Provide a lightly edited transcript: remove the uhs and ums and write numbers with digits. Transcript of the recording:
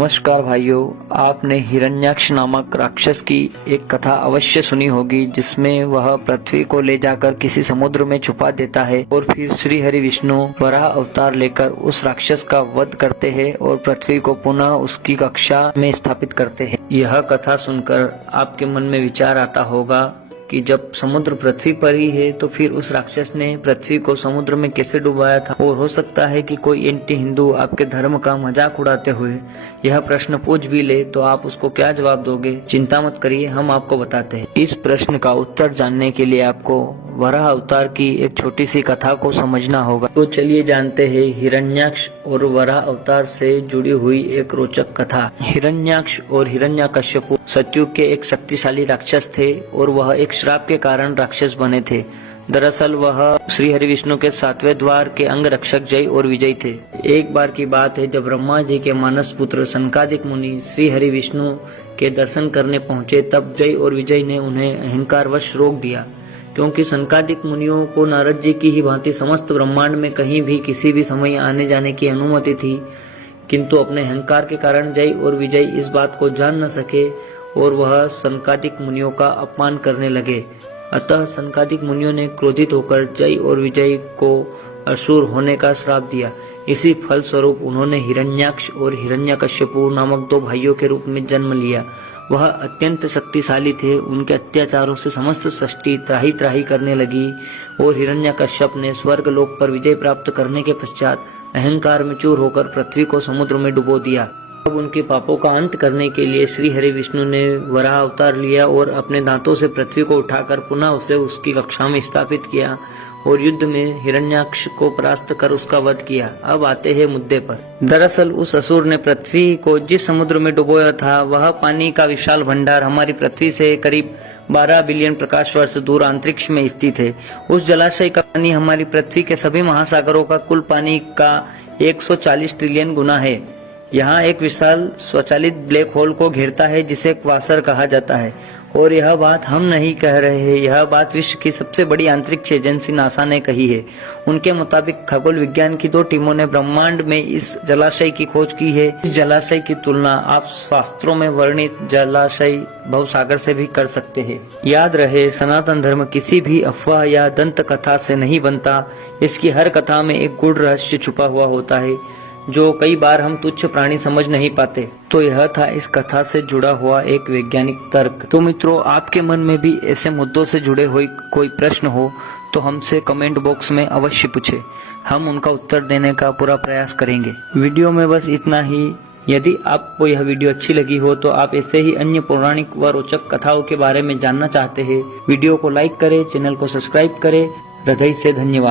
नमस्कार भाइयों, आपने हिरण्याक्ष नामक राक्षस की एक कथा अवश्य सुनी होगी, जिसमें वह पृथ्वी को ले जाकर किसी समुद्र में छुपा देता है और फिर श्री हरि विष्णु वराह अवतार लेकर उस राक्षस का वध करते हैं और पृथ्वी को पुनः उसकी कक्षा में स्थापित करते हैं। यह कथा सुनकर आपके मन में विचार आता होगा कि जब समुद्र पृथ्वी पर ही है तो फिर उस राक्षस ने पृथ्वी को समुद्र में कैसे डुबाया था। और हो सकता है कि कोई एंटी हिंदू आपके धर्म का मजाक उड़ाते हुए यह प्रश्न पूछ भी ले तो आप उसको क्या जवाब दोगे। चिंता मत करिए, हम आपको बताते हैं। इस प्रश्न का उत्तर जानने के लिए आपको वराह अवतार की एक छोटी सी कथा को समझना होगा। तो चलिए जानते हैं हिरण्याक्ष और वराह अवतार से जुड़ी हुई एक रोचक कथा। हिरण्याक्ष और हिरण्यकश्यप सतयुग के एक शक्तिशाली राक्षस थे और वह एक श्राप के कारण राक्षस बने थे। दरअसल वह श्री हरि विष्णु के 7वें द्वार के अंग रक्षक जय और विजय थे। एक बार की बात है जब ब्रह्मा जी के मानस पुत्र सनकादिक मुनि श्री हरि विष्णु के दर्शन करने पहुंचे, तब जय और विजय ने उन्हें अहंकारवश रोक दिया। क्योंकि सनकादिक मुनियों को नारद जी की ही भांति समस्त ब्रह्मांड में कहीं भी किसी भी समय आने जाने की अनुमति थी, किंतु अपने अहंकार के कारण जय और विजय इस बात को जान न सके और वह सनकादिक मुनियों का अपमान करने लगे। अतः सनकादिक मुनियों ने क्रोधित होकर जय और विजय को असुर होने का श्राप दिया। इसी फल स्वरूप उन्होंने हिरण्याक्ष और हिरण्यकश्यपु नामक 2 भाइयों के रूप में जन्म लिया। वह अत्यंत शक्तिशाली थे। उनके अत्याचारों से समस्त सृष्टि त्राही त्राही करने लगी और हिरण्यकश्यप ने स्वर्ग लोक पर विजय प्राप्त करने के पश्चात अहंकार में चूर होकर पृथ्वी को समुद्र में डुबो दिया। अब उनके पापों का अंत करने के लिए श्री हरि विष्णु ने वराह अवतार लिया और अपने दांतों से पृथ्वी को उठाकर पुनः उसे उसकी कक्षा में स्थापित किया और युद्ध में हिरण्याक्ष को परास्त कर उसका वध किया। अब आते हैं मुद्दे पर। दरअसल उस असुर ने पृथ्वी को जिस समुद्र में डुबोया था, वह पानी का विशाल भंडार हमारी पृथ्वी से करीब 12 बिलियन प्रकाश वर्ष दूर अंतरिक्ष में स्थित है। उस जलाशय का पानी हमारी पृथ्वी के सभी महासागरों का कुल पानी का 140 ट्रिलियन गुना है। यहाँ एक विशाल स्वचालित ब्लैक होल को घेरता है जिसे क्वासर कहा जाता है। और यह बात हम नहीं कह रहे हैं, यह बात विश्व की सबसे बड़ी अंतरिक्ष एजेंसी नासा ने कही है। उनके मुताबिक खगोल विज्ञान की 2 टीमों ने ब्रह्मांड में इस जलाशय की खोज की है। इस जलाशय की तुलना आप शास्त्रों में वर्णित जलाशय भवसागर से भी कर सकते हैं। याद रहे, सनातन धर्म किसी भी अफवाह या दंत कथा से नहीं बनता। इसकी हर कथा में एक गूढ़ रहस्य छुपा हुआ होता है जो कई बार हम तुच्छ प्राणी समझ नहीं पाते। तो यह था इस कथा से जुड़ा हुआ एक वैज्ञानिक तर्क। तो मित्रों, आपके मन में भी ऐसे मुद्दों से जुड़े हुए कोई प्रश्न हो तो हमसे कमेंट बॉक्स में अवश्य पूछे, हम उनका उत्तर देने का पूरा प्रयास करेंगे। वीडियो में बस इतना ही। यदि आपको यह वीडियो अच्छी लगी हो तो आप ऐसे ही अन्य पौराणिक व रोचक कथाओं के बारे में जानना चाहते हैं, वीडियो को लाइक करें, चैनल को सब्सक्राइब करें। हृदय से धन्यवाद।